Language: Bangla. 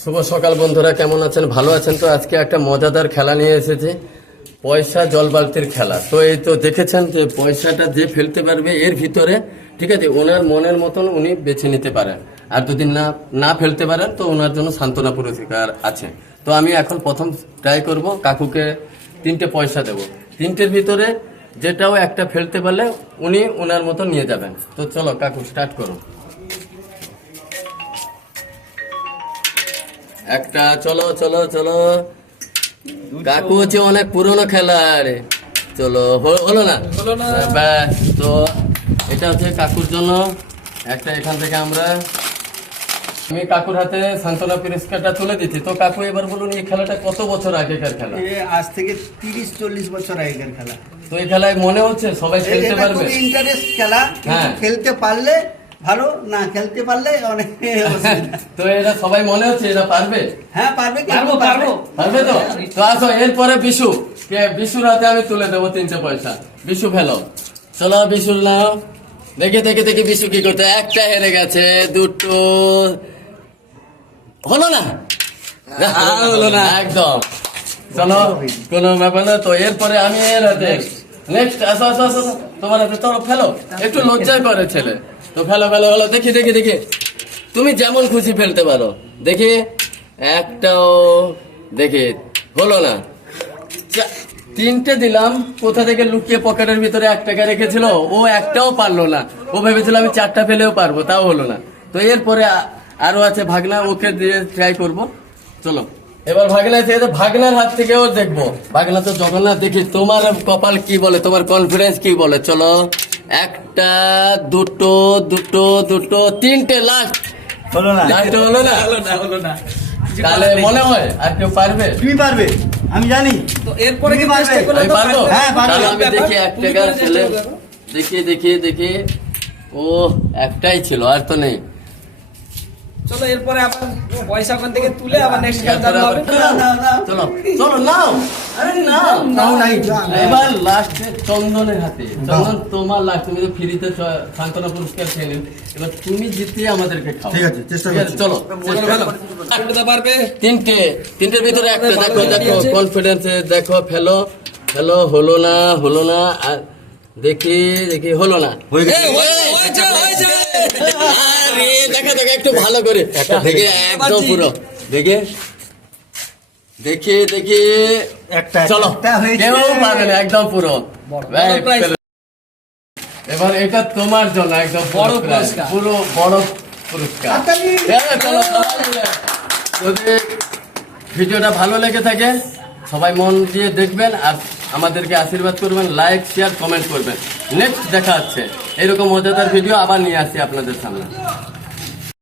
শুভ সকাল বন্ধুরা, কেমন আছেন? ভালো আছেন তো? আজকে একটা মজাদার খেলা নিয়ে এসেছি, পয়সা জল বালতির খেলা। তো এই তো দেখেছেন যে পয়সাটা যে ফেলতে পারবে এর ভিতরে, ঠিক আছে, ওনার মনের মতন উনি বেছে নিতে পারেন। আর যদি না ফেলতে পারেন তো ওনার জন্য সান্ত্বনা পুরস্কার আছে। তো আমি এখন প্রথম ট্রাই করব, কাকুকে 3টে পয়সা দেব। 3টের ভিতরে যেটাও একটা ফেলতে পারলে উনি ওনার মতো নিয়ে যাবেন। তো চলো কাকু, স্টার্ট করো। একটা, চলো চলো চলো। কাকু হচ্ছে অনেক পুরনো খেলার। চলো, হলো না? ব্যাস। তো এটা হচ্ছে কাকুর জন্য একটা। এখান থেকে আমি কাকুর হাতে সান্ত্বনা পুরস্কারটা তুলে দিচ্ছি। তো কাকু এবার বলুন, এই খেলাটা কত বছর আগেকার খেলা? আজ থেকে 30-40 বছর আগেকার খেলা। তো এই খেলায় মনে হচ্ছে সবাই খেলতে পারবে? খুব ইন্টারেস্ট খেলা, হ্যাঁ। খেলতে পারলে ভালো, না খেলতে পারলে অনেক। তো এরা সবাই মনে হচ্ছে এরা পারবে? হ্যাঁ পারবে, পারবে তো? তো আসো, এরপরে বিশুর হাতে আমি তুলে দেবো 300 পয়সা। বিশু ফেলো, চলো বিশু নাও। দেখে বিশু কি করতে। একটা হেরে গেছে, দুটো হলো না, একদম। চলো, কোনো ব্যাপার না। তো এরপরে আমি এর হাতে নেক্সট। আসো আসো আসো, তোমার হাতে। চলো ফেলো, একটু লজ্জা করে ছেলে। তো ফেলো। দেখি তুমি যেমন খুশি ফেলতে পারো। দেখি, একটাও দেখি হলো না। 3টে দিলাম, কোথা থেকে লুকিয়ে পকেটের ভিতরে 1 টাকা রেখেছিল, ও একটাও পারলো না। ও ভেবেছিল আমি 4টা ফেলেও পারবো, তাও হলো না। তো এরপরে আরো আছে ভাগনা, ওকে দিয়ে ট্রাই করব। চলো এবার ভাগনা আছে, ভাগনার হাত থেকেও দেখবো। ভাগনা তো জগন্নাথ, দেখি তোমার কপাল কি বলে, তোমার কনফিডেন্স কি বলে। চলো, একটা, দুটো, 3টে, লাস্ট। হলো না, লাস্ট হলো না। তাহলে মনে হয় আর কেউ পারবে? তুমি পারবে, আমি জানি। তো এরপরে কি পারবে? আমি পারবো? হ্যাঁ পারবে। আমি দেখি 1 টাকা ছেলে। দেখি ও একটাই ছিল, আর তো নেই। চলো এরপরে আবার পয়সা ওখান থেকে তুলে আবার নেক্সট খেলতে হবে। চলো নাও। আরে নাও নাই। এবার লাস্টে চন্দনের হাতে। চন্দন, তোমার লাস্ট। তুমি তো ফ্রিতে সান্ত্বনা পুরস্কার খেলেন, এবার তুমি জিতিয়ে আমাদেরকে খাও। ঠিক আছে, চেষ্টা করছি। চলো পারবে। 3টের ভিতরে একটা। দেখো কনফিডেন্সে দেখো, ফেলো। হলো না। আর দেখি হলো না। আরে দেখো একটু ভালো করে দেখে, একদম পুরো দেখে একটা। চলো, কেউ পারবে না, একদম পুরো। এবার এটা তোমার জন্য একদম বড় পুরস্কার, পুরো বড় পুরস্কার। চলো, যদি ভিডিওটা ভালো লেগে থাকে সবাই মন দিয়ে দেখবেন আর আমাদেরকে আশীর্বাদ করবেন, লাইক, শেয়ার, কমেন্ট করবেন। নেক্সট দেখা হচ্ছে এরকম মজাদার ভিডিও আবার নিয়ে আসছি আপনাদের সামনে।